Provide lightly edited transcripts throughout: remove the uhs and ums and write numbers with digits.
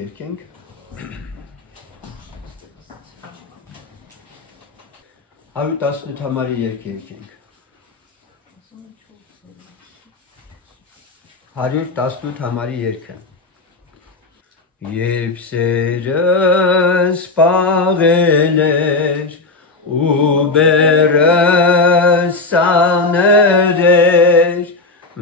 երկենք Հարյուր 18 համարի երկ երկենք 118 համարի երկը Երբ սերս պաղել էր ու բերս սաներ էր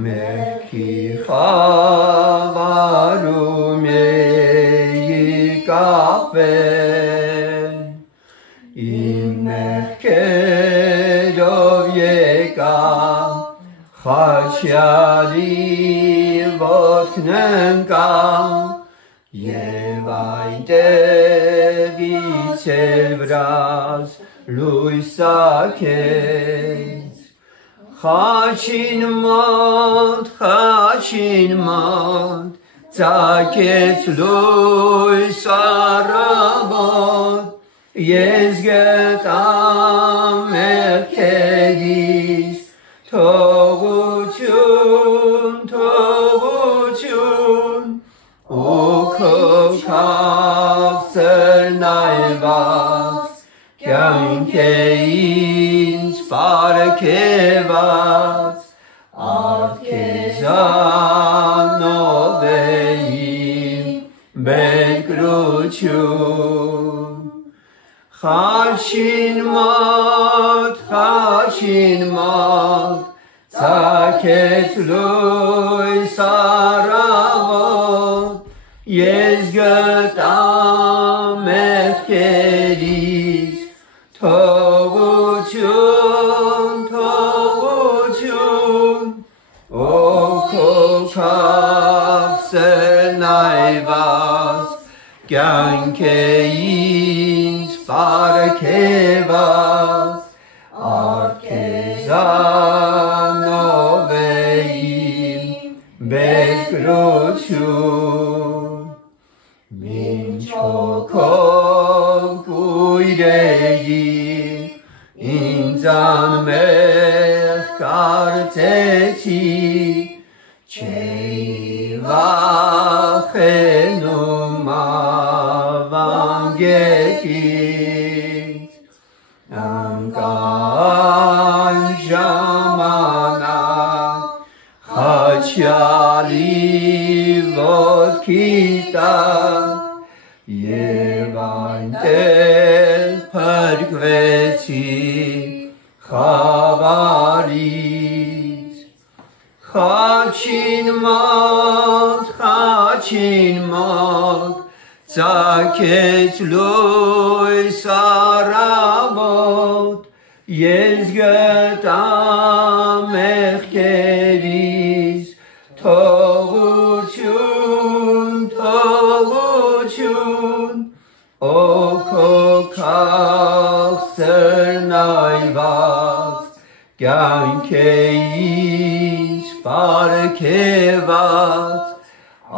մերքի խավարում էի կապել իմ մեղքերով եկամ խաչյալի ոտքն ընկամ Եվ այնտեղից էլ վրաս լույս սաքեց Խաչին մոտ ծագեց լույս առավոտ Ես գտամ մեղքերիս թողություն ու քո քաղցր նայված կյանք է ինձ պարգևած Արգեզանով է իմ բերկրություն Խաչին մոտ ծագեց լույս առավոտ Ես գտամ մեղքերիս թողություն Ով քո քաղցր նայված կյանք է ինձ պարգևած Արգեզանով է իմ բերկրություն Մինչ հոգով կույր էի ինձ անմեղ կարծեցի Չէի վախենում ավանգետից Անկան ժամանակ խաչյալի ոտքի տակ Եվ այնտեղ փրկվեցի խավարից Խաչին մոտ ծագեց լույս առավոտ Ես գտամ մեղքերիս թողություն Ով քո քաղցր նայված կյանք է ինձ պարգևած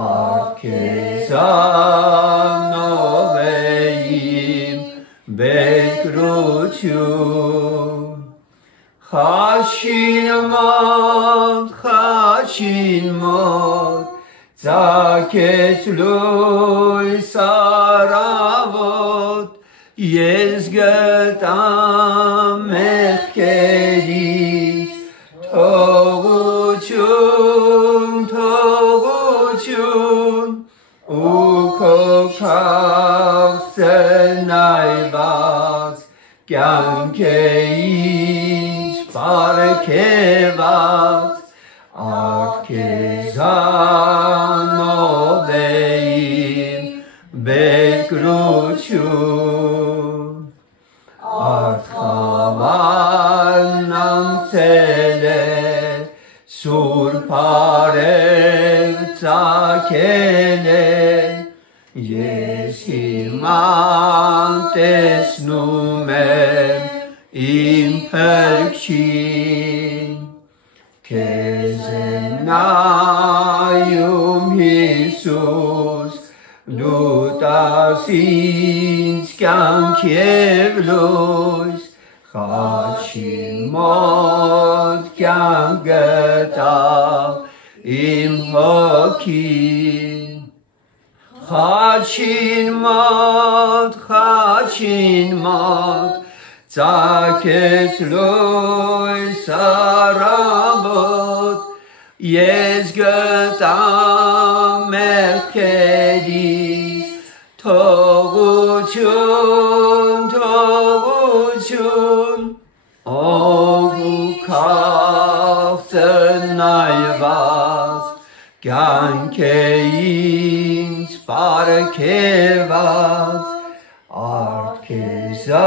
Արգեզանով է իմ բերկրություն Խաչին մոտ ծագեց լույս առավոտ Ես գտամ մեղքերիս թողություն ու քո քաղցր նայված կյանք է ինձ պարգևած Արգեզանով է իմ բերկրություն Արխավարն անցել է Սուրբ արև ծագել է Ես հիմա տեսնում եմ իմ փրկչին Քեզ եմ նայում Հիսուս Դու տաս ինձ կյանք և լույս Խաչին մոտ կյանք գտա իմ հոգին Խաչին մատ, ծագեց լույս առավոտ, ես գտա մեղքերիս թողություն, ով ու քաղցր նայված, կյանք է ինձ պարգևած, արդ քեզանով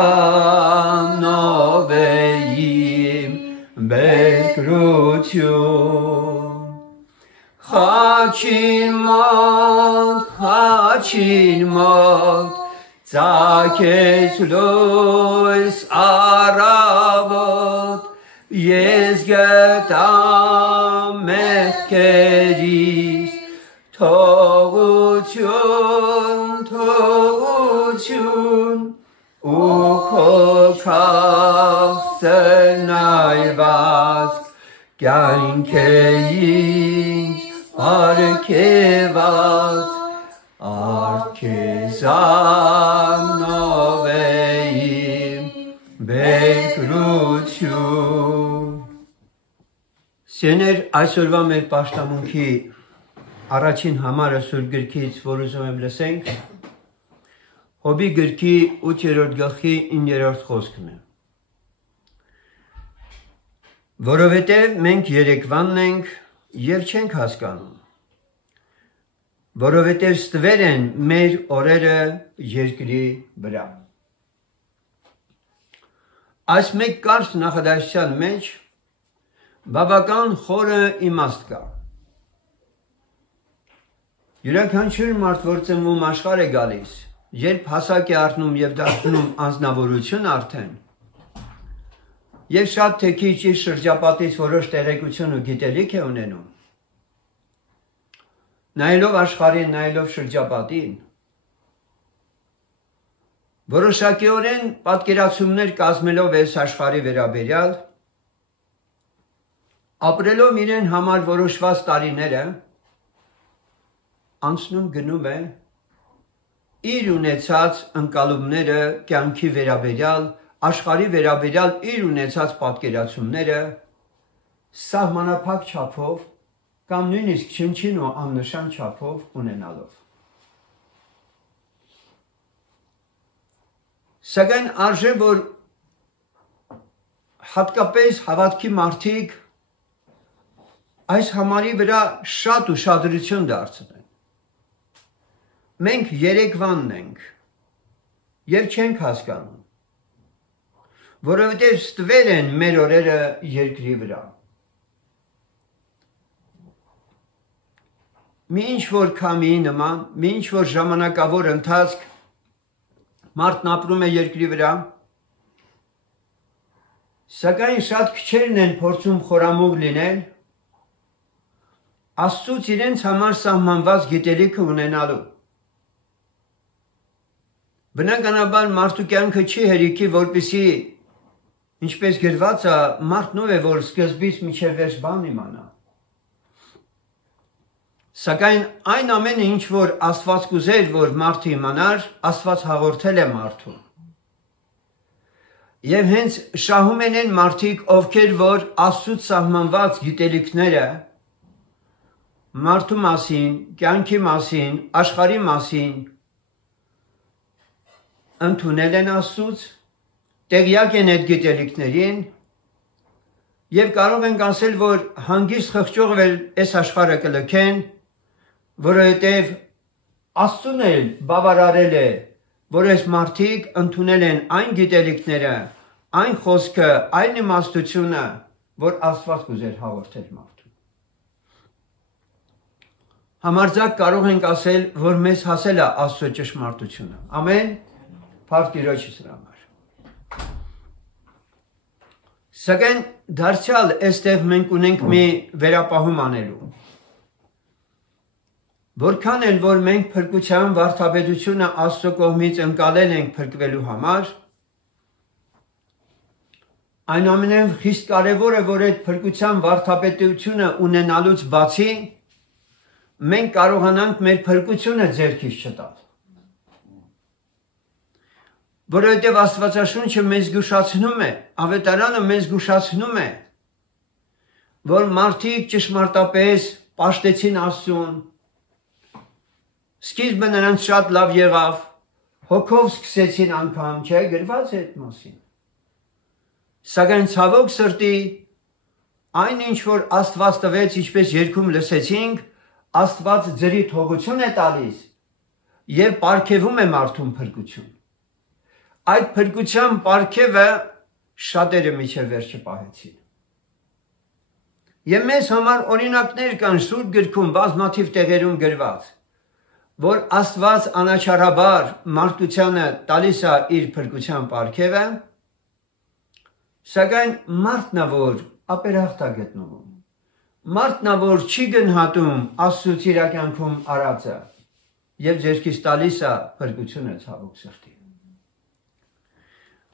է իմ բերկրություն։ Խաչին մոտ, ծագեց լույս առավոտ, ես գտա մեղքերիս թողություն, ու քո քաղցր նայված, կյանք է ինձ պարգևած, արդ քեզանով է իմ բերկրություն։ Սիրելիներ, այսօրվա մեր պաշտամունքի առաջին համարը Սուրբ գրքից, որ ուզում եմ լսենք, Հոբի գրքի 8-րդ գլխի 9-րդ խոսքն է։ Որովհետև մենք երեկվանն ենք և չենք հասկանում, որովհետև ստվեր են մեր օրերը երկրի վրա։ Այս մեկ կարճ նախադասության մեջ բավական խորը իմաստ կա։ Յուրաքանչյուր մարդ, որ ծնվում աշխարհ է գալիս, երբ հասակ է առնում և դառնում անձնավորություն արդեն, և շատ թե քիչ իր շրջապատից որոշ տեղեկություն ու գիտելիք է ունենում, նայելով աշխարհին, նայելով շրջապատին, որոշակիորեն պատկերացումներ կազմելով այս աշխարհի վերաբերյալ, ապրելով իրեն համար որոշված տարիները, անցնում գնում է իր ունեցած ընկալումները կյանքի վերաբերյալ, աշխարհի վերաբերյալ իր ունեցած պատկերացումները սահմանափակ չափով կամ նույնիսկ չնչին ու աննշան չափով ունենալով։ Սակայն արժե, որ հատկապես հավատքի մարդիկ այս համարի վրա շատ ուշադրություն դարձնեն։ Մենք երեկվանն ենք և չենք հասկանում, որովհետև ստվեր են մեր օրերը երկրի վրա։ Մի ինչ-որ քամիի նման, մի ինչ-որ ժամանակավոր ընթացք մարդն ապրում է երկրի վրա, սակայն շատ քչերն են փորձում խորամուղ լինել Աստծուց իրենց համար սահմանված գիտելիքը ունենալու։ Բնականաբար մարդու կյանքը չի հերիքի, որպեսզի ինչպես գրված է, մարդն ով է, որ սկզբից մինչև վերջ բան իմանա։ Սակայն այն ամենը, ինչ որ Աստված կուզեր, որ մարդը իմանար, Աստված հաղորդել է մարդուն։ Եվ հենց շահում են այն մարդիկ, ովքեր որ Աստծուց սահմանված գիտելիքները մարդու մասին, կյանքի մասին, աշխարհի մասին ընդունել են Աստծուց, տեղյակ են այդ գիտելիքներին և կարող ենք ասել, որ հանգիստ խղճողվել այս աշխարհը կլքեն, որովհետև Աստծուն էլ բավարարել է, որ այս մարդիկ ընդունել են այն գիտելիքները, այն խոսքը, այն իմաստությունը, որ Աստված կուզեր հաղորդել մարդուն։ Համարձակ կարող ենք ասել, որ մեզ հասել է Աստծո ճշմարտությունը։ Ամեն, փառք Տիրոջը սրա համար։ Սակայն դարձյալ այստեղ մենք ունենք մի վերապահում անելու։ Որքան էլ որ մենք փրկության վարդապետությունը Աստծո կողմից ընկալել ենք փրկվելու համար, այնուամենայնիվ խիստ կարևոր է, որ այդ փրկության վարդապետությունը ունենալուց բացի մենք կարողանանք մեր փրկությունը ձեռքից չտալ։ Որովհետև Աստվածաշունչը մեզ զգուշացնում է, Ավետարանը մեզ զգուշացնում է, որ մարդիկ ճշմարտապես պաշտեցին Աստծուն, սկիզբը նրանց շատ լավ եղավ, հոգով սկսեցին անգամ, չէ, գրված է այդ մասին։ Սակայն ցավոք սրտի, այն ինչ որ Աստված տվեց, ինչպես երգում լսեցինք, Աստված ձրի թողություն է տալիս եւ պարգևում է մարդուն փրկություն։ Այդ փրկության պարգևը շատերը միջև վերջը պահեցին։ Եվ մեզ համար օրինակներ կան Սուրբ գրքում բազմաթիվ տեղերում գրված, որ Աստված անաչառաբար մարդկությանը տալիս է իր փրկության պարգևը, սակայն մարդն է, որ ապերախտ է գտնվում, մարդն է, որ չի գնահատում Աստծո իրականքում արածը եւ ձեռքից տալիս է փրկությունը ցավոք սրտի։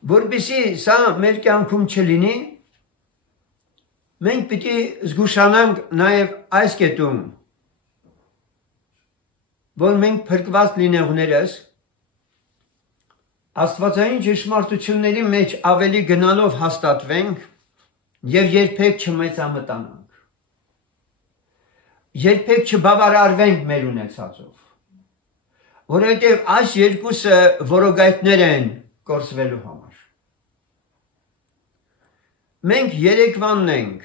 Որպեսզի սա մեր կյանքում չլինի, մենք պիտի զգուշանանք նաեւ այս կետում, որ մենք փրկված լինողներս Աստվածային ճշմարտությունների մեջ ավելի գնալով հաստատվենք եւ երբեք չմեծամտանանք։ Երբեք չբավարարվենք մեր ունեցածով, որովհետեւ այս երկուսը որոգայթներ են կորսվելու համար։ Մենք երեկվանն ենք,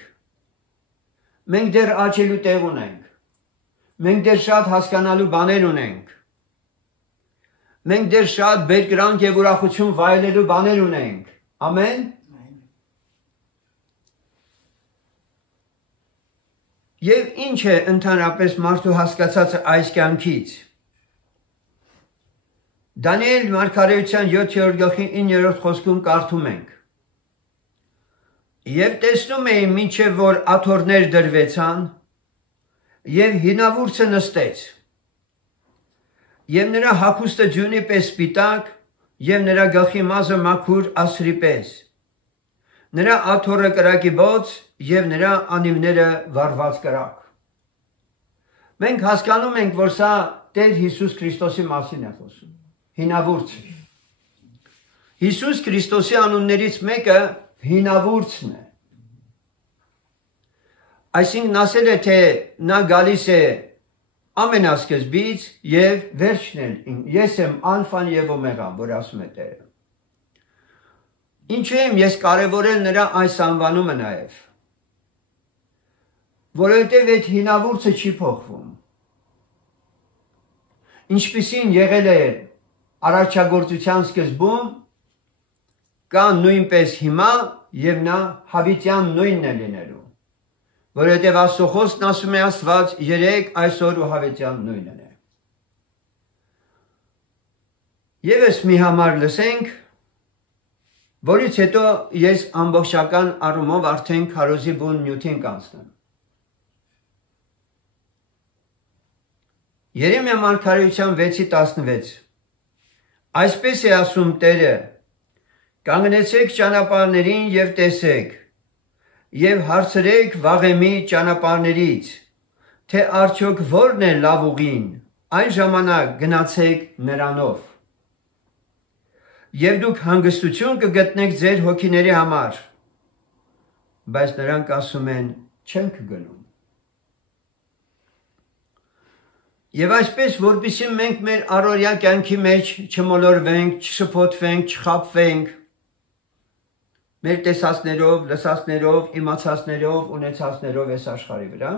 մենք դեռ աճելու տեղ ունենք, մենք դեռ շատ հասկանալու բաներ ունենք, մենք դեռ շատ բերկրանք եւ ուրախություն վայելելու բաներ ունենք, ամեն։ Եվ ինչ է ընդհանրապես մարդու հասկացածը այս կյանքից։ Դանիել մարգարեության 7-րդ գլխի 9-րդ խոսքում կարդում ենք. Եվ տեսնում էի մինչև որ աթոռներ դրվեցան, եւ հինավուրցը նստեց, եւ նրա հագուստը ձյունի պես սպիտակ, եւ նրա գլխի մազը մաքուր ասրի պես, նրա աթոռը կրակի բոց, եւ նրա անիվները վառված կրակ։ Մենք հասկանում ենք, որ սա Տեր Հիսուս Քրիստոսի մասին է խոսում, հինավուրցը։ Հիսուս Քրիստոսի անուններից մեկը հինավուրցն է։ Այսինքն ասել է, թե նա գալիս է ամենասկզբից եւ վերջն է, ես եմ ալֆան եւ օմեգան, որ ասում է Տերը։ Ինչու եմ ես կարևորել նրա այս անվանումը նաեւ, որովհետեւ այդ հինավուրցը չի փոխվում։ Ինչպիսին եղել է արարչագործության սկզբում, կա նույնպես հիմա եւ նա հավիտյան նույնն է լինելու։ Որովհետև Աստծո խոսքն ասում է Աստված երեք այսօր ու հավիտյան նույնն է։ Եվս մի համար լսենք, որից հետո ես ամբողջական առումով արդեն քարոզի բուն նյութին կանցնեմ։ Երեմիա մարգարեության 6:16 Այսպես է ասում Տերը. կանգնեցեք ճանապարհներին եւ տեսեք, եւ հարցրեք վաղեմի ճանապարհներից, թե արդյոք որն է լավ ուղին, այն ժամանակ գնացեք նրանով։ Եվ դուք հանգստություն կգտնեք ձեր հոգիների համար, բայց նրանք ասում են չենք գնում։ Եվ այսպես, որպեսզի մենք մեր առօրյա կյանքի մեջ չմոլորվենք, չշփոթվենք, չխաբվենք, մեր տեսածներով, լսածներով, իմացածներով, ունեցածներով այս աշխարհի վրա,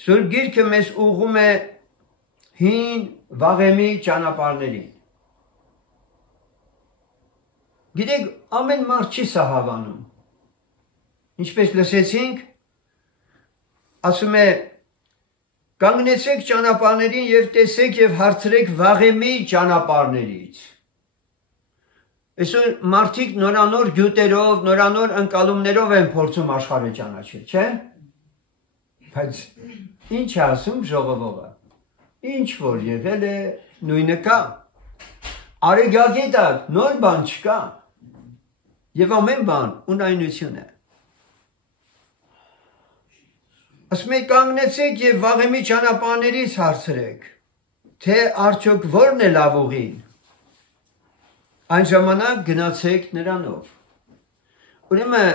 Սուրբ Գիրքը մեզ ուղղում է հին վաղեմի ճանապարհներին։ Գիտեք, ամեն մարդ չի սա հավանում։ Ինչպես լսեցինք, ասում է կանգնեցեք ճանապարհներին եւ տեսեք եւ հարցրեք վաղեմի ճանապարհներից։ Այսօր մարդիկ նորանոր գյուտերով, նորանոր ընկալումներով են փորձում աշխարհը ճանաչել, չէ՞։ Բայց ինչ ասում ժողովուրդը։ Ինչ որ եղել է, նույնը կա։ Արեգակի տակ նոր բան չկա։ Եվ ամեն բան ունայնություն է։ Ասում է կանգնեցեք եւ վաղեմի ճանապարհներից հարցրեք, թե արդյոք որն է լավ ուղին։ Այն ժամանակ գնացեք նրանով։ Ուրեմն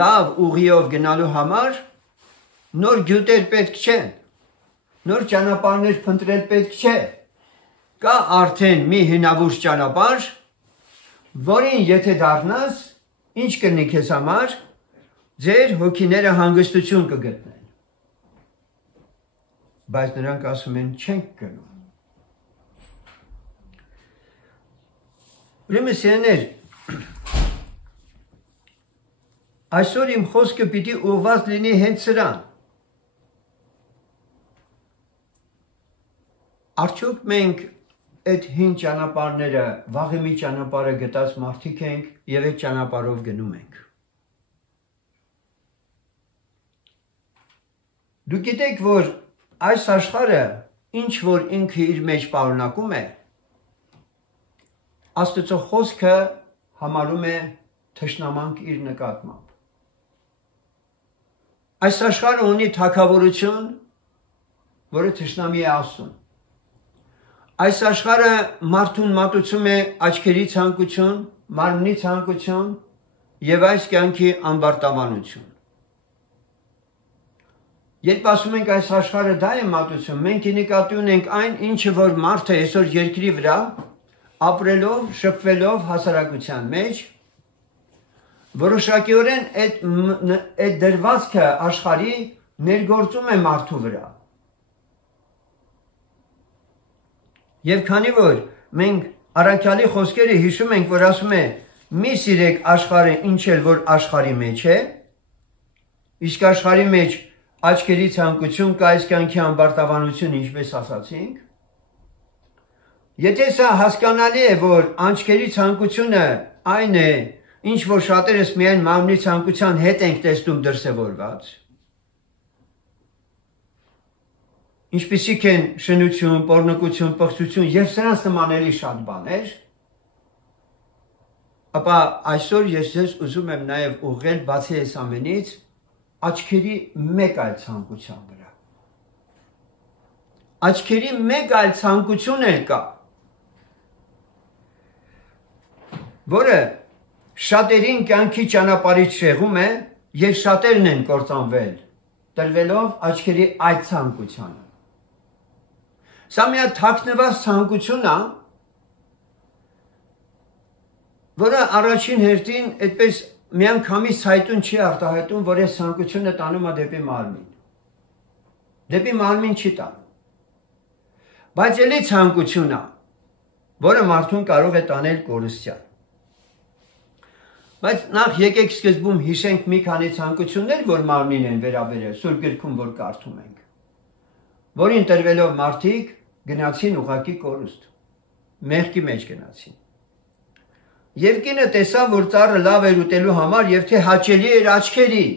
լավ ուղիով գնալու համար նոր գյուտեր պետք չեն, նոր ճանապարհներ փնտրել պետք չէ։ Կա արդեն մի հնավուրց ճանապարհ, որին եթե դառնաս, ինչ կլինի քեզ համար, ձեր հոգիները հանգստություն կգտնեն։ Բայց նրանք ասում են չենք գնում։ Ուրեմն սիրելիներ, այսօր իմ խոսքը պիտի ուղղված լինի հենց սրան։ Արդյոք մենք այդ հին ճանապարհները, վաղեմի ճանապարհը գտած մարդիկ ենք եւ այդ ճանապարհով գնում ենք։ Դուք գիտեք, որ այս աշխարհը ինչ որ ինքը իր մեջ պարունակում է, Աստծո խոսքը համարում է թշնամանք իր նկատմամբ։ Այս աշխարհը ունի թագավորություն, որը թշնամի է ասում։ Այս աշխարհը մարդուն մատուցում է աչքերի ցանկություն, մարմնի ցանկություն եւ այս կյանքի ամբարտավանություն։ Երբ ասում ենք այս աշխարհը դա է մատուցում, մենք նկատի ունենք այն, ինչը որ մարդը այսօր երկրի վրա ապրելով, շփվելով հասարակության մեջ, որոշակիորեն այդ դրվածքը աշխարհի ներգործում է մարդու վրա։ Եվ քանի որ մենք առաքյալի խոսքերը հիշում ենք, որ ասում է մի սիրեք աշխարհը ինչ էլ որ աշխարհի մեջ է, իսկ աշխարհի մեջ աչքերի ցանկություն կա, այս կյանքի ամբարտավանություն, ինչպես ասացինք, եթե սա հասկանալի է, որ աչքերի ցանկությունը այն է, ինչ որ շատերս միայն մարմնի ցանկության հետ ենք տեսնում դրսևորված, ինչպիսիք են շնություն, պոռնկություն, պղծություն եւ սրանց նմանելի շատ բաներ, ապա այսօր ես ձեզ ուզում եմ նաեւ ուղղել բացի այս ամենից աչքերի մեկ այլ ցանկության վրա։ Աչքերի մեկ այլ ցանկություն էլ կա, որը շատերին կյանքի ճանապարհից շեղում է եւ շատերն են կործանվել, տրվելով աչքերի այդ ցանկությանը։ Սա մի թաքնված ցանկություն է, որը առաջին հերթին այդպես միանգամից ցայտուն չի արտահայտում, որ այս ցանկությունը տանում է դեպի մարմին։ Դեպի մարմին չի տանում։ Բայց ելի ցանկություն է, որը մարդուն կարող է տանել կորստյան։ Բայց նախ եկեք սկզբում հիշենք մի քանի ցանկություններ, որ մարմին են վերաբերել, Սուրբ գրքում որ կարդում ենք, որին տրվելով մարդիկ գնացին ուղակի կորուստ, մեղքի մեջ գնացին։ Եվ կինը տեսավ, որ ծառը լավ էր ուտելու համար եւ թե հաճելի էր աչքերին։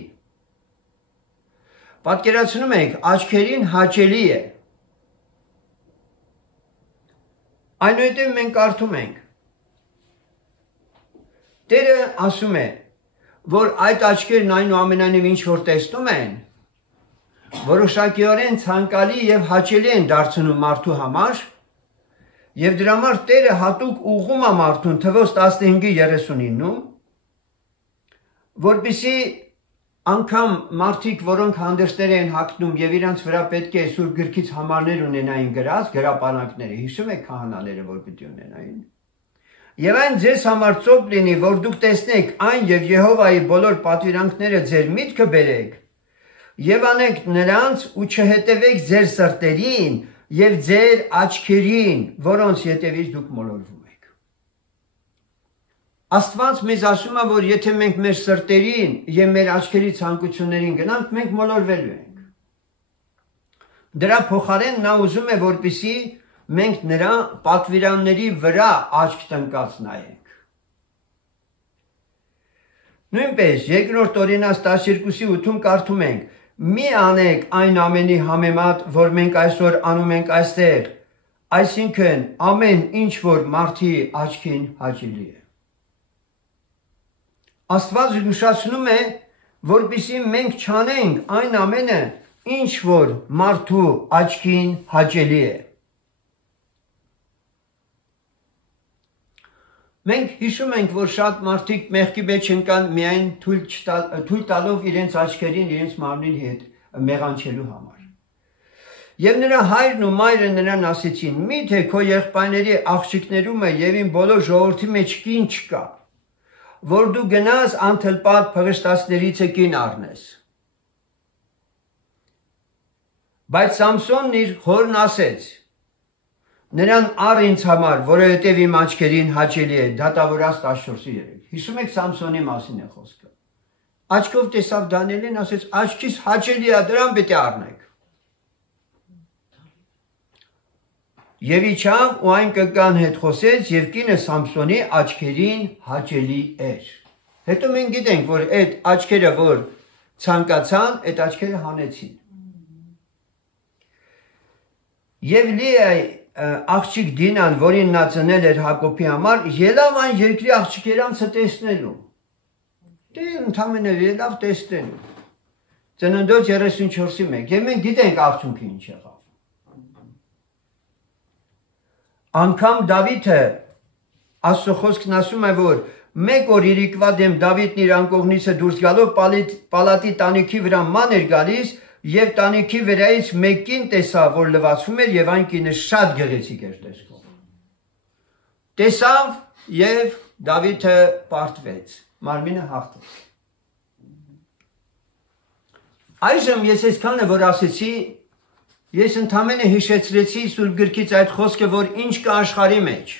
Պատկերացնում եք, աչքերին հաճելի է։ Այնուհետև մենք կարդում ենք, Տերը ասում է, որ այդ աչքերն այնուամենայնիվ ինչ որ տեսնում են, որոշակիորեն ցանկալի եւ հաճելի են դարձնում մարդու համար, եւ դրա համար Տերը հատուկ ուղղում է մարդուն թվոց 15:39-ում, որպեսզի անգամ մարդիկ, որոնք հանդերձներ են հագնում եւ իրանց վրա պետք է Սուրբ գրքից համարներ ունենային գրած, գրապանակները, հիշում եք քահանաները, որ պիտի ունենային։ Եվ այն ձեզ համար ծոփ լինի, որ դուք տեսնեք այն եւ Եհովայի բոլոր պատվիրանքները ձեր միտքը բերեք, եւ անեք նրանց ու չհետևեք ձեր սրտերին եւ ձեր աչքերին, որոնց ետևից դուք մոլորվում եք։ Աստված մեզ ասում է, որ եթե մենք մեր սրտերին եւ մեր աչքերի ցանկություններին գնանք, մենք մոլորվելու ենք։ Դրա փոխարեն նա ուզում է, որպեսզի մենք նրա պատվիրանների վրա աչք տնկած նայենք։ Նույնպես երկրորդ Օրինաց 12:8-ում կարդում ենք. Մի անեք այն ամենի համեմատ, որ մենք այսօր անում ենք այստեղ, այսինքն ամեն ինչ որ մարդի աչքին հաճելի է։ Աստված զգուշացնում է, որպեսզի մենք չանենք այն ամենը, ինչ որ մարդու աչքին հաճելի է։ Մենք հիշում ենք, որ շատ մարդիկ մեղքի մեջ ընկան միայն թույլ տալով իրենց աչքերին, իրենց մարմնին հետ մեղանչելու համար։ Եվ նրա հայրն ու մայրը նրան ասեցին. «Միթե քո եղբայրների աղջիկներում է եւ իմ բոլոր ժողովրդի մեջ կին չկա, որ դու գնաս անթլպատ փղշտացներից կին առնես»։ Բայց Սամսոնն իր հորն ասեց. «Նրան առ ինձ համար, որովհետև իմ աչքերին հաճելի է»։ Դատավորաց 14:3։ Հիշում եք Սամսոնի մասին է խոսքը։ Աչքով տեսավ Դանիելին, ասեց. «Աչքիս հաճելի է, դրան պետք է առնեք»։ Եվ իջավ ու այն կգան հետ խոսեց եւ կինը Սամսոնի աչքերին հաճելի էր։ Հետո մենք գիտենք, որ այդ աչքերը, որ ցանկացան, այդ աչքերը հանեցին։ Եվ Լիայի աղջիկ Դինան, որին նա ծնել էր Հակոբի համար, ելավ այն երկրի աղջիկերանցը տեսնելու։ Դե ընդամենը ելավ տեսնելու։ Ծննդոց 34-ի 1։ Եվ մենք գիտենք արդյունքը ինչ եղավ։ Անգամ Դավիթը Աստծո խոսքն ասում է, որ մեկ օր իրիկվա դեմ Դավիթն իր անկողնիցը դուրս գալով պալատի տանիքի վրա ման էր գալիս եւ տանիքի վրայից մեկին տեսավ, որ լվացվում էր եւ այն կինը շատ գեղեցիկ էր տեսքով։ Տեսավ եւ Դավիթը պարտվեց, մարմինը հաղթեց։ Այժմ ես այսքանը որ ասեցի, ես ընդամենը հիշեցրեցի Սուրբ գրքից այդ խոսքը, որ ինչ կա աշխարհի մեջ։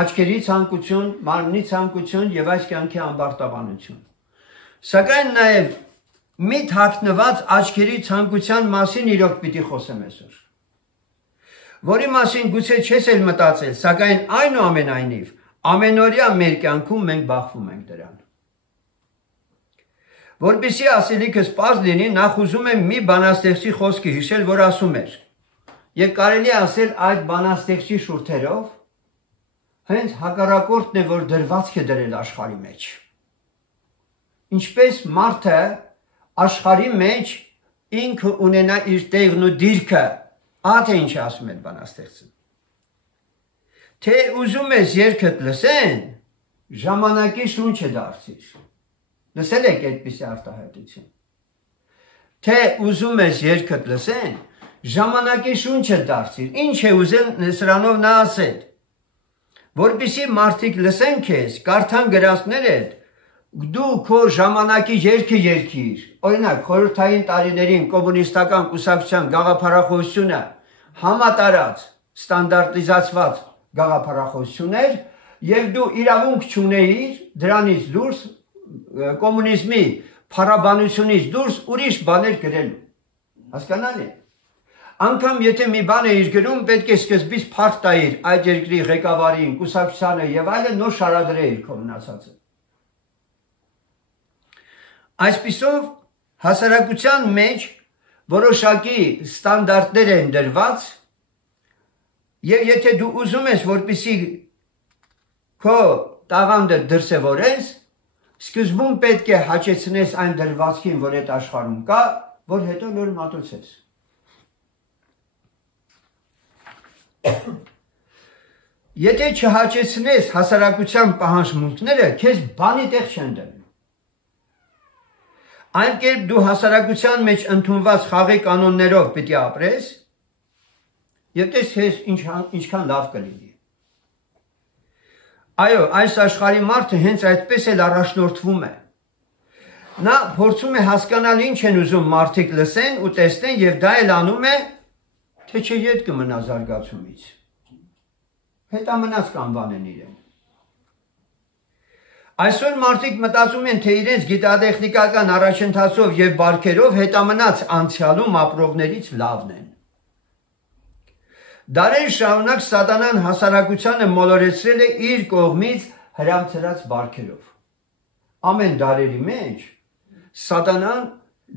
Աչքերի ցանկություն, մարմնի ցանկություն եւ այս կյանքի ամբարտավանություն։ Սակայն նաեւ մի թաքնված աչքերի ցանկության մասին իրոք պիտի խոսեմ այսօր։ Որի մասին գուցե չես էլ մտածել, սակայն այնուամենայնիվ ամենօրյա մեր կյանքում մենք բախվում ենք դրան։ Որպեսզի ասելիքս պարզ լինի, նախ ուզում եմ մի բանաստեղծի խոսքը հիշել, որ ասում էր. եւ կարելի ասել այդ բանաստեղծի շուրթերով հենց հակառակորդն է, որ դրվածք է դրել աշխարհի մեջ։ Ինչպես մարդը աշխարհի մեջ ինքը ունենա իր տեղն ու դիրքը, ահա ինչ ասում է բանաստեղծը։ Թե ուզում ես երգդ լսեն, ժամանակի շունչը դարձիր։ Լսել եք այդպիսի արտահայտություն։ Թե ուզում ես երգդ լսեն, ժամանակի շունչը դարձիր։ Ինչ է ուզել սրանով նա ասել։ Որպեսզի մարդիկ լսեն քեզ, կարդան գրածներդ, դու քո ժամանակի երգը երգիր։ Օրինակ, խորհրդային տարիներին կոմունիստական կուսակցության գաղափարախոսությունը համատարած, ստանդարտիզացված գաղափարախոսություն էր, եւ դու իրավունք չունեիր դրանից դուրս կոմունիզմի փառաբանությունից դուրս ուրիշ բաներ գրելու։ Հասկանալի է։ Անկամ եթե մի բան էիր գրում, պետք է սկզբից փառք տայիր այդ երկրի ղեկավարին, կուսակցությանը եւ այլն, նոր շարադրեիր քո մնացածը։ Այսպիսով հասարակության մեջ որոշակի ստանդարտներ են դրված եւ եթե դու ուզում ես, որպեսզի քո տաղանդը դրսևորես, սկզբում պետք է հաճեցնես այն դրվածքին, որ այդ աշխարհում կա, որ հետո նոր մատուցես։ Եթե չհաճեցնես հասարակության պահանջմունքները, քեզ բանի տեղ չեն դնում։ Այն կերպ դու հասարակության մեջ ընդունված խաղի կանոններով պիտի ապրես, եւ տես քեզ ինչքան լավ կլինի։ Այո, այս աշխարհի մարդը հենց այդպես էլ առաջնորդվում է։ Նա փորձում է հասկանալ ինչ են ուզում մարդիկ լսեն ու տեսնեն եւ դա էլ անում է, թե չէ ետ կմնա զարգացումից։ Հետամնաց կանվանեն իրեն։ Այսօր մարդիկ մտածում են, թե իրենց գիտատեխնիկական առաջընթացով եւ բարքերով հետամնաց անցյալում ապրողներից լավն են։ Դարեր շարունակ սատանան հասարակությանը մոլորեցրել է իր կողմից հրամցրած բարքերով։ Ամեն դարերի մեջ սատանան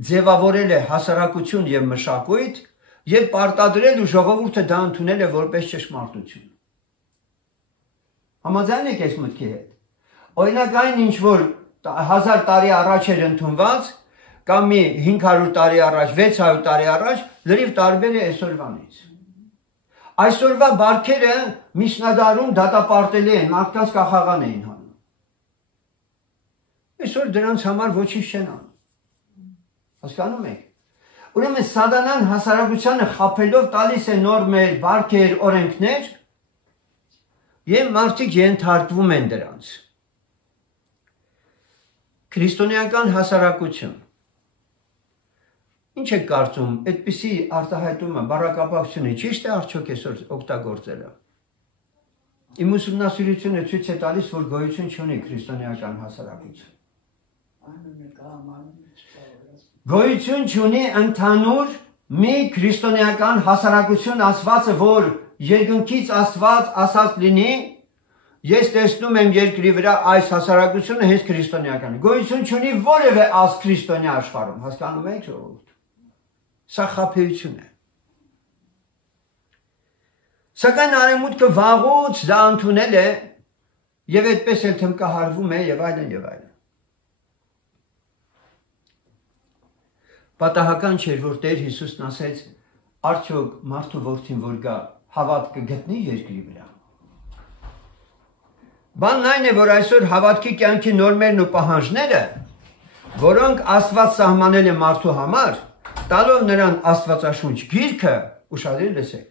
ձևավորել է հասարակություն եւ մշակույթ եւ պարտադրել ու ժողովուրդը դա ընդունել է որպես ճշմարտություն։ Համաձայն եք այս մտքի հետ։ Օրինակ այն ինչ որ 1000 տարի առաջ էր ընդունված, կամ մի 500 տարի առաջ, 600 տարի առաջ, լրիվ տարբեր է այսօրվանից։ Այսօրվա բարքերը միջնադարում դատապարտելի են, մարդկանց կախաղան էին հանում։ Այսօր դրանց համար ոչինչ չեն անում։ Հասկանում եք։ Ուրեմն սատանան հասարակությանը խաբելով տալիս է նորմեր, բարքեր, օրենքներ, եւ մարդիկ ենթարկվում են դրանց։ Քրիստոնեական հասարակություն։ Ինչ եք կարծում, այդպիսի արտահայտումը, բառակապակցությունը ճիշտ է արդյոք այսօր օգտագործելը։ Իմ ուսումնասիրությունը ցույց է տալիս, որ գոյություն չունի քրիստոնեական հասարակություն։ Գոյություն չունի ընդհանուր մի քրիստոնեական հասարակություն, ասվածը, որ երկնքից Աստված ասած լինի, ես տեսնում եմ երկրի վրա այս հասարակությունը հենց քրիստոնեական է։ Գոյություն չունի որևէ ազգ քրիստոնյա աշխարհում, հասկանում եք ժողովուրդ։ Սա խաբեություն է։ Սակայն արևմուտքը վաղուց դա ընդունել է եւ այդպես էլ թմկահարվում է եւ այլն եւ այլն։ Պատահական չէր, որ Տեր Հիսուսն ասեց, արդյոք մարդու որդին որ գա, հավատ կգտնի երկրի վրա։ Բանն այն է, որ այսօր հավատքի կյանքի նորմերն ու պահանջները, որոնք Աստված սահմանել է մարդու համար, տալով նրան Աստվածաշունչ գիրքը, ուշադիր լսեք,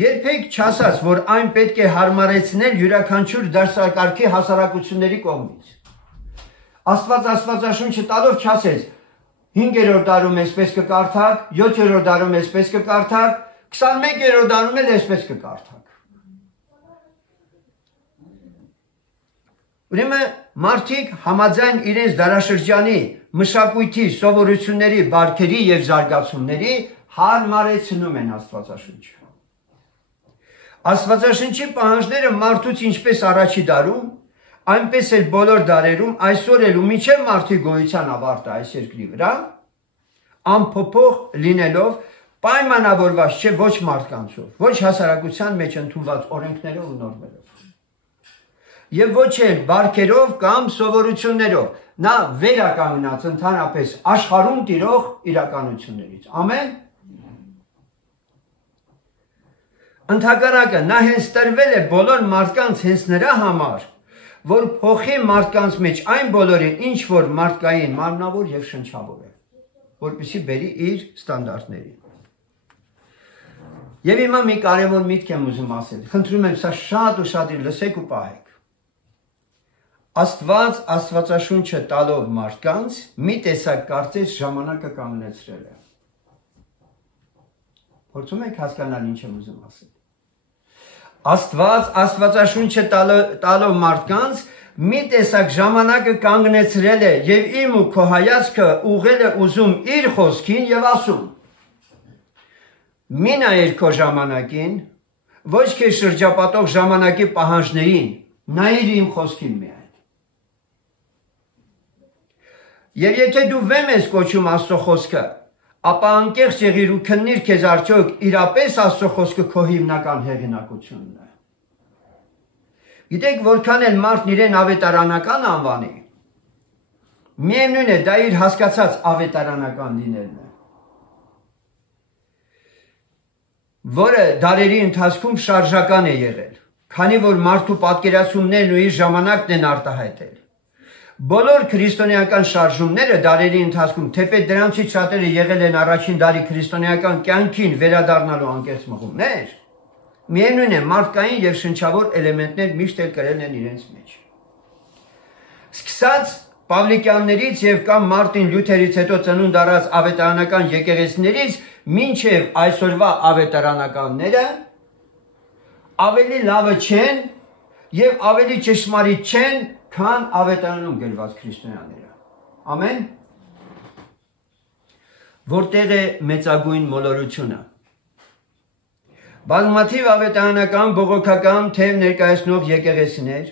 երբեք չասած, որ այն պետք է հարմարեցնել յուրաքանչյուր դասակարգի հասարակությունների կողմից։ Աստված Աստվածաշունչը տալով չասեց, 5-րդ դարում այսպես կկարդաք, 7-րդ դարում այսպես կկարդաք, 21-րդ դարում էլ այսպես կկարդաք։ Ուրեմն մարդիկ համաձայն իրենց դարաշրջանի մշակույթի, սովորությունների, բարքերի եւ զարգացումների հարմարեցնում են Աստվածաշունչը։ Աստվածաշնչի պահանջները մարդուց ինչպես առաջի դարում, այնպես էլ բոլոր դարերում, այսօր էլ ու մինչև մարդի գոյության ավարտը այս երկրի վրա, անփոփոխ լինելով, պայմանավորված չէ ոչ մարդկանցով, ոչ հասարակության մեջ ընդունված օրենքներով ու նորմերով, եւ ոչ էլ բարքերով կամ սովորություններով, նա վերականգնած ընդհանրապես աշխարհում տիրող իրականություններից։ Ամեն։ Ընդհակառակը նա հենց տրվել է բոլոր մարդկանց հենց նրա համար, որ փոխի մարդկանց մեջ այն բոլորը, ինչ որ մարդկային, մարմնավոր եւ շնչավոր է, որպեսզի բերի իր ստանդարտներին։ Եվ հիմա մի կարևոր միտք եմ ուզում ասել, խնդրում եմ սա շատ ու շատ լսեք ու պահեք։ Աստված Աստվածաշունչը տալով մարդկանց մի տեսակ կարծես ժամանակը կանգնեցրել է։ Փորձում եք հասկանալ ինչ եմ ուզում ասել։ Աստված Աստվածաշունչը տալով մարդկանց մի տեսակ ժամանակը կանգնեցրել է եւ իմ ու քո հայացքը ուղղել է ուզում իր խոսքին եւ ասում. Մի նայիր քո ժամանակին, ոչ թե շրջապատող ժամանակի պահանջներին, նայիր իմ խոսքին միայն։ Եվ եթե դու վեմ ես կոչում Աստծո խոսքը, ապա անկեղծ եղիր ու քննիր քեզ արդյոք իրապես Աստծո խոսքը քո հիմնական հեղինակությունն է։ Գիտեք, որքան էլ մարդն իրեն ավետարանական անվանի, միևնույն է, դա իր հասկացած ավետարանական լինելն է, որը դարերի ընթացքում շարժական է եղել, քանի որ մարդու պատկերացումներն ու իր ժամանակն են արտահայտել։ Բոլոր քրիստոնեական շարժումները դարերի ընթացքում, թեպետ դրանցից շատերը եղել են առաջին դարի քրիստոնեական կյանքին վերադառնալու անկեղծ մղումներ, միևնույն է, մարդկային եւ շնչավոր էլեմենտներ միշտ էլ կրել են իրենց մեջ։ Սկսած Պավլիկյաններից եւ կամ Մարտին Լյութերից հետո ծնունդ առած ավետարանական եկեղեցիներից մինչև այսօրվա ավետարանականները ավելի լավը չեն եւ ավելի ճշմարիտ չեն, քան ավետարանում գրված քրիստոնյաները։ Ամեն։ Որտեղ է մեծագույն մոլորությունը։ Բազմաթիվ ավետարանական, բողոքական թեև ներկայացնող եկեղեցիներ,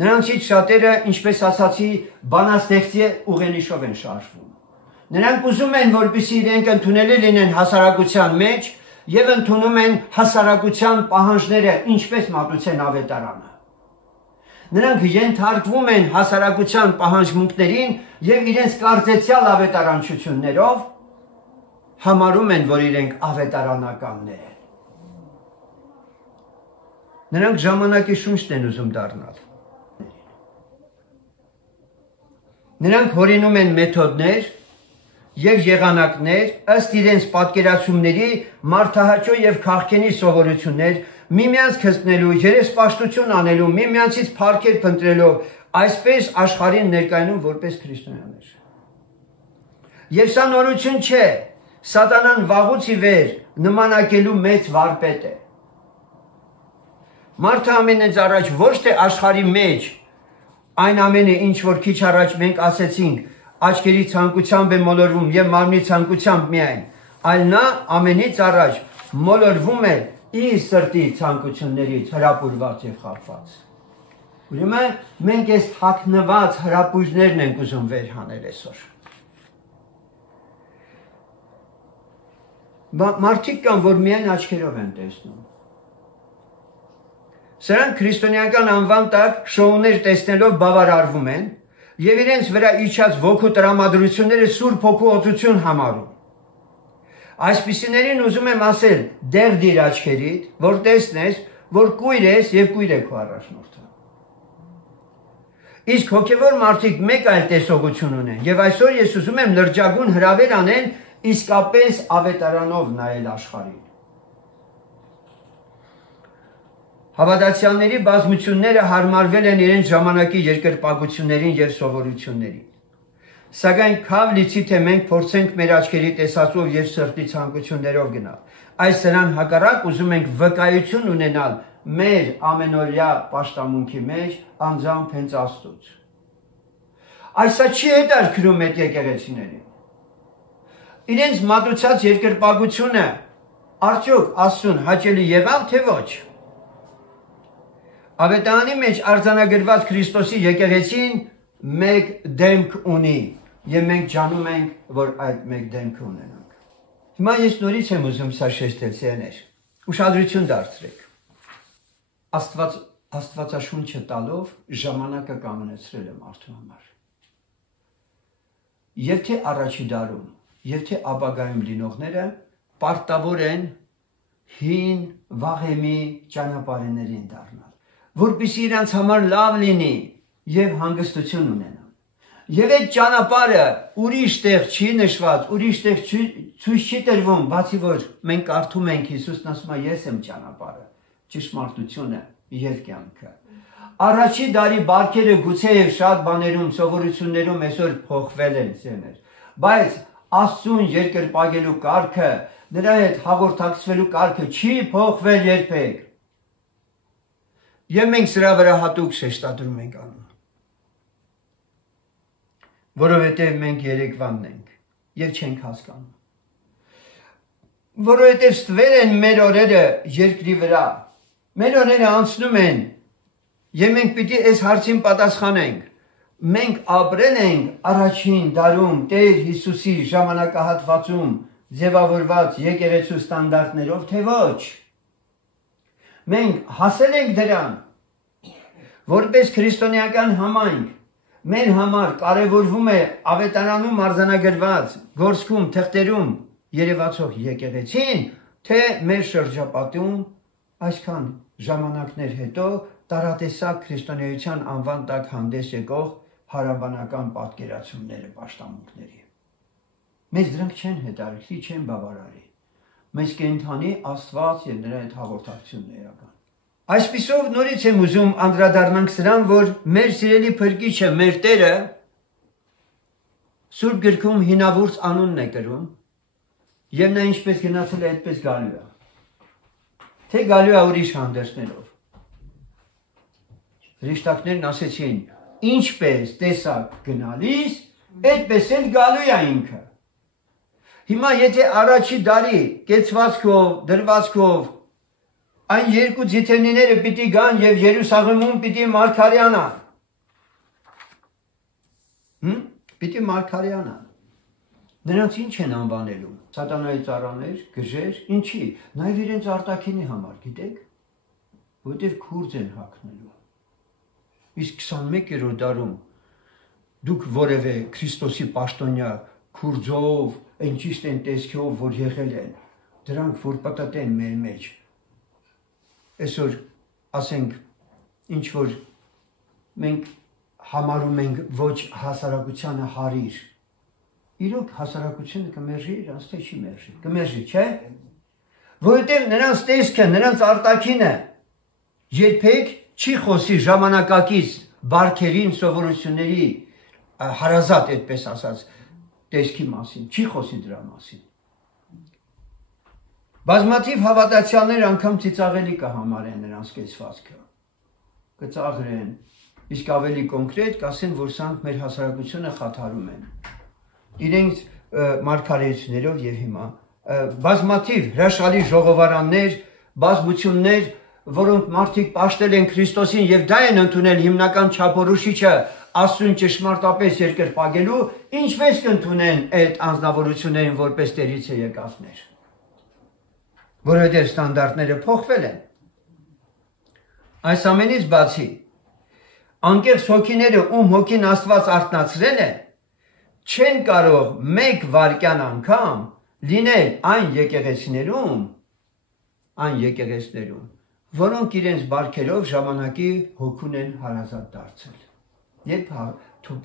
նրանցից շատերը, ինչպես ասացի, բանաստեղծի ուղենիշով են շարժվում։ Նրանք ուզում են, որպեսզի իրենք ընդունելի լինեն հասարակության մեջ եւ ընդունում են հասարակության պահանջները, ինչպես մատուցեն ավետարանը։ Նրանք ենթարկվում են հասարակության պահանջմունքներին եւ իրենց կարծեցյալ ավետարանչություններով համարում են, որ իրենք ավետարանականներ են։ Նրանք ժամանակի շունչն են ուզում դառնալ։ Նրանք հորինում են մեթոդներ եւ եղանակներ ըստ իրենց պատկերացումների, մարդահաճո եւ քաղաքենի սովորություններ, միմյանց քծնելու, երեսպաշտություն անելու, միմյանցից փառքեր փնտրելով, այսպես աշխարհին ներկայանում որպես քրիստոնյաներ։ Եվ սա նորություն չէ, սատանան վաղուց ի վեր նմանակելու մեծ վարպետ է։ Մարդը ամենից առաջ ոչ թե աշխարհի մեջ այն ամենը, ինչ որ քիչ առաջ մենք ասեցինք, աչքերի ցանկությամբ է մոլորվում եւ մարմնի ցանկությամբ միայն, այլ նա ամենից առաջ մոլորվում է իր սրտի ցանկություններից հրապուրված եւ խաբված։ Ուրեմն մենք այս թաքնված հրապույրներն ենք ուզում վեր հանել այսօր։ Մարդիկ կան, որ միայն աչքերով են տեսնում։ Սրանք քրիստոնեական անվան տակ շոուներ տեսնելով բավարարվում են եւ իրենց վրա իջած ոգու տրամադրությունները սուրբ հոգու օծություն համարում։ Այսպիսիներին ուզում եմ ասել, դեղ դիր աչքերիդ, որ տեսնես, որ կույր ես եւ կույր է քո առաջնորդը։ Իսկ հոգեվոր մարդիկ մեկ այլ տեսողություն ունեն եւ այսօր ես ուզում եմ լրջագույն հրավեր անեն իսկապես ավետարանով նայել աշխարհին։ Հավատացյալների բազմությունները հարմարվել են իրենց ժամանակի երկրպագություններին եւ սովորություններին։ Սակայն քավ լիցի թե մենք փորձենք մեր աչքերի տեսածով եւ սրտի ցանկություններով գնալ։ Այս սրան հակառակ ուզում ենք վկայություն ունենալ մեր ամենօրյա պաշտամունքի մեջ անձամբ հենց Աստծուց։ Այսա չի հետաքրում այդ եկեղեցիներին։ Իրենց մատուցած երկրպագությունը արդյոք Աստծուն հաճելի եղավ թե ոչ։ Ավետարանի մեջ արձանագրված Քրիստոսի եկեղեցին մեկ դեմք ունի եւ մենք ջանում ենք, որ այդ մեկ դեմքը ունենանք։ Հիմա ես նորից եմ ուզում սա շեշտել ցեներ։ Ուշադրություն դարձրեք։ Աստվածաշունչը տալով ժամանակը կանգնեցրել է մարդու համար։ Եվ թե առաջի դարում, եւ թե ապագայում լինողները պարտավոր են հին վաղեմի ճանապարհներին դառնալ, որպեսզի իրանց համար լավ լինի եւ հանգստություն ունենան։ Եվ այդ ճանապարհը ուրիշ տեղ չի նշված, ուրիշ տեղ ցույց չի տրվում, բացի որ մենք կարդում ենք Հիսուսն ասում է ես եմ ճանապարհը, ճշմարտությունը եւ կյանքը։ Առաջի դարի բարքերը գուցեև շատ բաներում, սովորություններում այսօր փոխվել են ցեներ, բայց Աստծուն երկրպագելու կարգը, նրա հետ հաղորդակցվելու կարգը չի փոխվել երբեք։ Եվ մենք սրա վրա հատուկ շեշտադրում ենք անում։ Որովհետև մենք երեկվանն ենք եւ չենք հասկանում։ Որովհետև ստվել են մեր օրերը երկրի վրա։ Մեր օրերը անցնում են եւ մենք պիտի այս հարցին պատասխանենք։ Մենք ապրել ենք առաջին դարում Տեր Հիսուսի ժամանակահատվածում ձևավորված եկեղեցու ստանդարտներով թե ոչ։ Մենք հասել ենք դրան, որպես քրիստոնեական համայնք, մեր համար կարևորվում է ավետարանում արձանագրված, գործքում, թղթերում երևացող եկեղեցին, թե մեր շրջապատում այսքան ժամանակներ հետո տարատեսակ քրիստոնեության անվան տակ հանդես եկող հարաբանական պատկերացումները պաշտամունքների։ Մեզ դրանք չեն հետաքրքրի, չեն բավարարի։ Մեզ կենթանի Աստված եւ նրա հետ հաղորդակցությունն էական։ Այսպիսով նորից եմ ուզում անդրադառնանք սրան, որ մեր սիրելի Փրկիչը, մեր Տերը Սուրբ գրքում հինավուրց անունն է կրում եւ նա ինչպես գնացել է, այդպես գալու է։ Թե գալու է ուրիշ հանդերձներով։ Հրեշտակներն ասեցին, ինչպես տեսակ գնալիս, այդպես էլ գալու է ինքը։ Հիմա եթե առաջի դարի կեցվածքով, դրվածքով այն երկու ձիթենիները պիտի գան եւ Երուսաղեմում պիտի մարգարյանան։ Պիտի մարգարյանան։ Նրանց ինչ են անվանելու։ Սատանայի ծառաներ, գժեր, ինչի։ Նաեւ իրենց արտաքինի համար, գիտեք, որտեղ քուրձ են հագնելու։ Իսկ 21-րդ դարում դուք որևէ Քրիստոսի պաշտոնյա քուրձով, այնչիստ են տեսքով, որ եղել են, դրանք որ պատտեն մեր մեջ։ Այսօր ասենք ինչ որ մենք համարում ենք ոչ հասարակությանը հարիր։ Իրոք հասարակությունը կմերժի, իրանց թե չի մերժի։ Կմերժի, չէ՞։ Որովհետև նրանց տեսքը, նրանց արտաքինը երբեք չի խոսի ժամանակակից բարքերին, սովորությունների հարազատ, այդպես ասած, տեսքի մասին, չի խոսի դրա մասին։ Բազմաթիվ հավատացյալներ անգամ ծիծաղելի կհամարեն նրանց կեցվածքը, կծաղրեն, իսկ ավելի կոնկրետ կասեն, որ սրանք մեր հասարակությունը խաթարում են։ Իրենց մարգարեություններով եւ հիմա բազմաթիվ հրաշալի ժողովարաններ, բազմություններ, որոնք մարդիկ պաշտել են Քրիստոսին եւ դա են ընդունել հիմնական չափորոշիչը Աստծուն ճշմարտապես երկրպագելու, ինչպես կընդունեն այդ անձնավորություններին որպես Տերից եկածներ։ Որովհետև ստանդարտները փոխվել են։ Այս ամենից բացի, անկեղծ հոգիները, ում հոգին Աստված արթնացրել է, չեն կարող մեկ վայրկյան անգամ լինել այն եկեղեցիներում, որոնք իրենց բարքերով ժամանակի հոգուն են հարազատ դարձել, երբ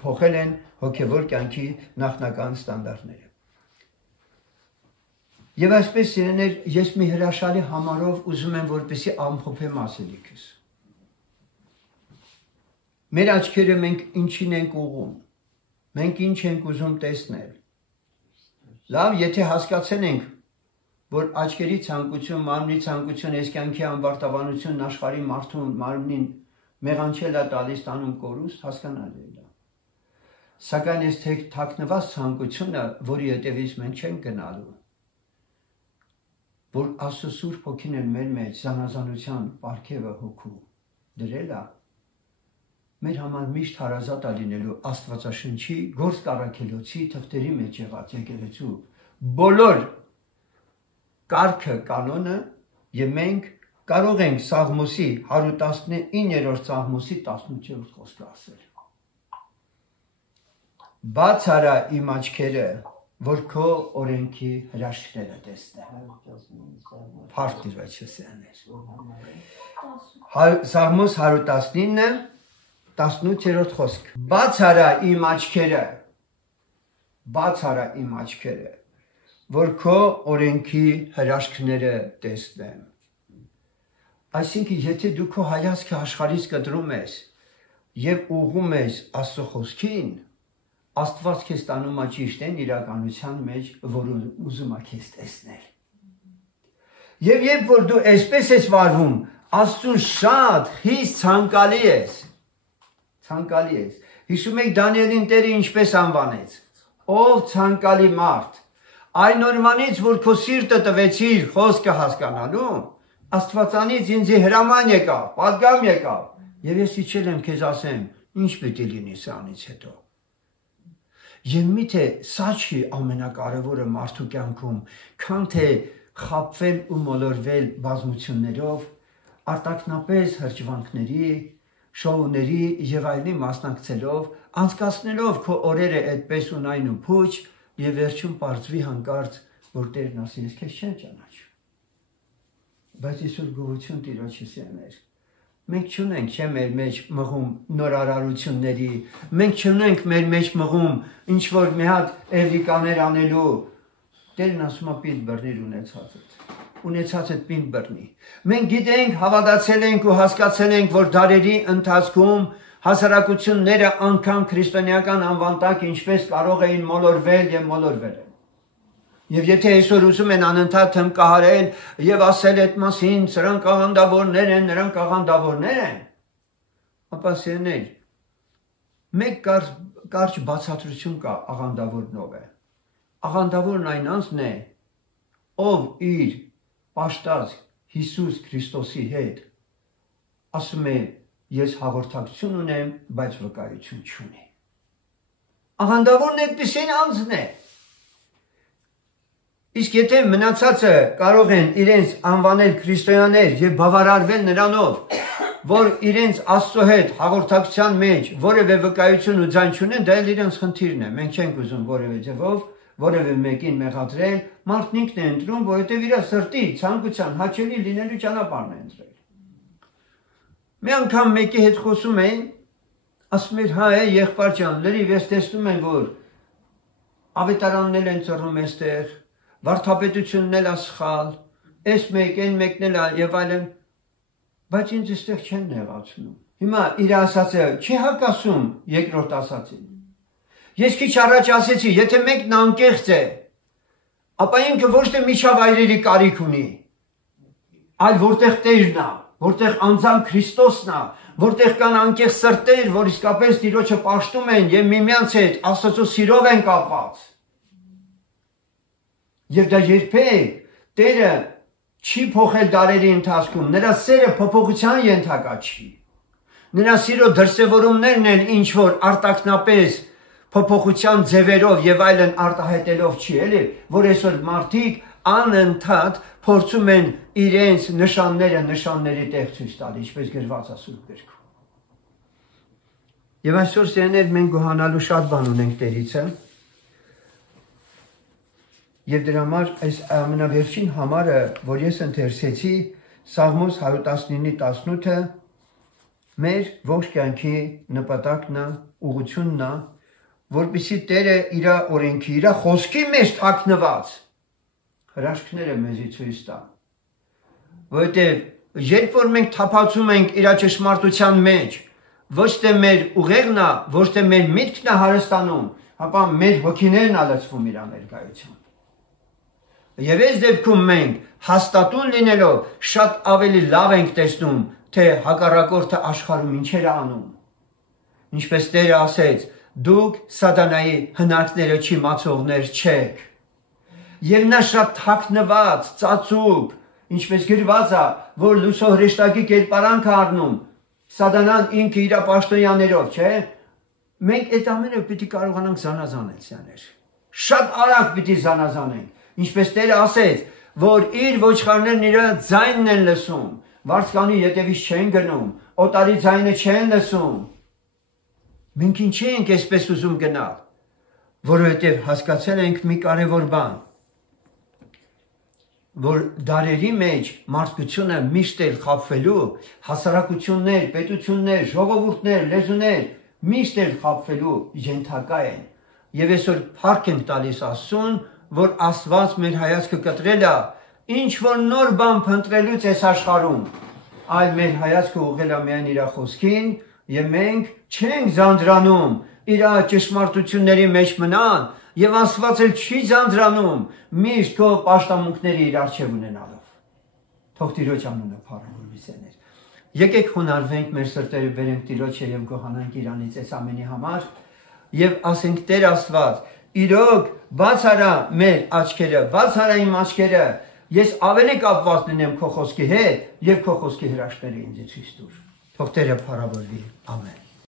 փոխել են հոգևոր կյանքի նախնական ստանդարտները։ Եվ այսպես սիրեներ, ես մի հրաշալի համարով ուզում եմ որպեսզի ամփոփեմ ասելիքս։ Մեր աչքերը մենք ինչին ենք ուղղում, մենք ինչ ենք ուզում տեսնել։ Լավ, եթե հասկացել ենք, որ աչքերի ցանկություն, մարմնի ցանկություն, այս կյանքի ամբարտավանությունն աշխարհի մարդուն մարմնին մեղանչել է տալիս տանում կորուստ, հասկանալի է դա։ Սակայն այս թաքնված ցանկությունը, որի հետևից մենք չենք գնալու, որ Աստծո Սուրբ Հոգին է մեր մեջ զանազանության պարգևը հոգու դրել է, մեր համար միշտ հարազատ է լինելու Աստվածաշնչի գործ կառաքելոցի թղթերի մեջ եղած եկեղեցու բոլոր կարգը կանոնը եւ մենք կարող ենք Սաղմոսի 119-րդ Սաղմոսի 18-րդ խոսքը ասել։ Բաց արա իմ աչքերը, որ քո օրենքի հրաշքները տեսնեմ։ Փառք Տիրոջս։ Սաղմոս 119 18-րդ խոսք։ Բաց արա իմ աչքերը, որ քո օրենքի հրաշքները տեսնեմ։ Այսինքն, եթե դու քո հայացքը աշխարհից կտրում ես եւ ուղղում ես Աստծո խոսքին, Աստված քեզ տանում է ճիշտ այն իրականության մեջ, որը ուզում է քեզ տեսնել։ Եվ երբ որ դու այսպես ես վարվում, Աստծուն շատ խիստ ցանկալի ես։ Հիշում եք Դանիելին Տերը ինչպես անվանեց։ Ով ցանկալի մարդ։ Այն օրվանից, որ քո սիրտը տվեցիր խոսքը հասկանալու, Աստվածանից ինձի հրաման եկավ, պատգամ եկավ, եւ ես իջել եմ քեզ ասեմ, ինչ պիտի լինի սրանից հետո։ Եվ միթե սա չի ամենակարևորը մարդու կյանքում, քան թե խաբվել ու մոլորվել բազմություններով, արտաքնապես հրճվանքների, շոուների եւ այլնի մասնակցելով, անցկացնելով քո օրերը այդպես ունայն ու փուչ, եւ վերջում բարձվի հանկարծ, որ Տերն ասի, ես քեզ չեմ ճանաչում։ Բայց այսօր գոհություն Տիրոջը սիրներ։ Մենք չունենք չէ մեր մեջ մղում նորարարությունների, մենք չունենք մեր մեջ մղում ինչ որ մի հատ էվրիկաներ անելու։ Տերն ասում է պինդ բռնիր ունեցածդ պինդ բռնի։ Մենք գիտենք, հավատացել ենք ու հասկացել ենք, որ դարերի ընթացքում հասարակությունները անգամ քրիստոնեական անվան տակ ինչպես կարող էին մոլորվել եւ մոլորվել են։ Եվ եթե այսօր ուզում են անընդհատ հմկահարել եւ ասել այդ մասին, սրանք աղանդավորներ են, նրանք աղանդավորներ են, ապա սիրներ, մեկ կարճ բացատրություն կա աղանդավորնով է։ Աղանդավորն այն անձն է, ով իր պաշտած Հիսուս Քրիստոսի հետ ասում է ես հաղորդակցություն ունեմ, բայց վկայություն չունի։ Աղանդավորն այդպիսին անձն է։ Իսկ եթե մնացածը կարող են իրենց անվանել քրիստոնյաներ եւ բավարարվել նրանով, որ իրենց Աստծո հետ հաղորդակցության մեջ որևէ վկայություն ու ձայն չունեն, դա էլ իրենց խնդիրն է։ Մենք չենք ուզում որևէ ձևով որևէ մեկին մեղադրել, մարդն ինքն է ընտրում, որովհետև իր սրտի ցանկության հաճելի լինելու ճանապարհն է ընտրել։ Մի անգամ մեկի հետ խոսում էին, ասում էր, հա, եղբայր ջան, լրիվ ես տեսնում եմ, որ ավետարանն են ծռում այստեղ, վարդապետությունն էլ է սխալ, այս մեկ, այն մեկն էլ է եւ այլն, բայց ինձ այստեղ չեն նեղացնում։ Հիմա իր ասածը չի հակասում երկրորդ ասածին։ Ես քիչ առաջ ասեցի, եթե մեկն անկեղծ է, ապա ինքը ոչ թե միջավայրերի կարիք ունի, այլ որտեղ Տերն է, որտեղ անձամբ Քրիստոսն է, որտեղ կան անկեղծ սրտեր, որ իսկապես Տիրոջը պաշտում են եւ միմյանց հետ Աստծո սիրով են կապված։ Եվ դա երբեք Տերը չի փոխել դարերի ընթացքում, նրա սերը փոփոխության ենթակա չի։ Նրա սիրո դրսևորումներն են ինչ որ արտաքնապես փոփոխության ձևերով եւ այլն արտահայտելով չի, էլի, որ այսօր մարդիկ անընդհատ փորձում են իրենց նշանները նշանների տեղ ցույց տալ, ինչպես գրված է Սուրբ Գրքում։ Եվ այսօր սերներ մենք գոհանալու շատ բան ունենք Տերից, եւ դրա համար այս ամենավերջին համարը, որ ես ընթերցեցի, Սաղմոս 119:18-ը մեր ողջ կյանքի նպատակն է, ուղղությունն է, որպեսզի Տերը իր օրենքի, իր խոսքի մեջ թաքնված հրաշքները մեզի ցույց տա։ Որովհետև երբ որ մենք թափածում ենք իր ճշմարտության մեջ, ոչ թե մեր ուղեղն է, ոչ թե մեր միտքն է հարստանում, ապա մեր հոգիներն է լցվում իր ներկայությամբ։ Եվ այս դեպքում մենք հաստատուն լինելով շատ ավելի լավ ենք տեսնում, թե հակառակորդը աշխարհում ինչեր է անում։ Ինչպես Տերը ասեց, դուք սատանայի հնարքները չիմացողներ չեք։ Եվ նա շատ թաքնված, ծածուկ, ինչպես գրված է, որ լուսո հրեշտակի կերպարանք առնում, սատանան ինքը իր պաշտոնյաներով, չէ՞։ Մենք այդ ամենը պիտի կարողանանք զանազանել, սյաներ։ Շատ արագ պիտի զանազանենք, ինչպես Տերը ասեց, որ իր ոչխարներն իր ձայնն են լսում, վարձկանի ետևից չեն գնում, օտարի ձայնը չեն լսում։ Մենք ինչի ենք այսպես ուզում գնալ, որովհետև հասկացել ենք մի կարևոր բան, որ դարերի մեջ մարդկությունը միշտ էլ խաբվելու, հասարակություններ, պետություններ, ժողովուրդներ, լեզուներ միշտ էլ խաբվելու ենթակա են։ Եվ այսօր փառք ենք տալիս Աստծուն, որ Աստված մեր հայացքը կտրել է, ինչ որ նոր բան փնտրելուց այս աշխարհում, այլ մեր հայացքը ուղղել է միայն իր խոսքին, եւ մենք չենք զանդրանում իր ճշմարտությունների մեջ մնան, եւ Աստված էլ չի զանդրանում միշտ քո պաշտամունքների իր արժև ունենալով։ Թող Տիրոջ անունը փառավորվի սեներ։ Եկեք խոնարհվենք մեր սրտերը բերենք Տիրոջը եւ գոհանանք իրանից այս ամենի համար եւ ասենք Տեր Աստված, իրոք բաց արա մեր աչքերը, բաց արա իմ աչքերը, ես ավելի կապված լինեմ քո խոսքի հետ եւ քո խոսքի հրաշքները ինձ ցույց տուր։ Թող Տերը փառավորվի։ Ամեն։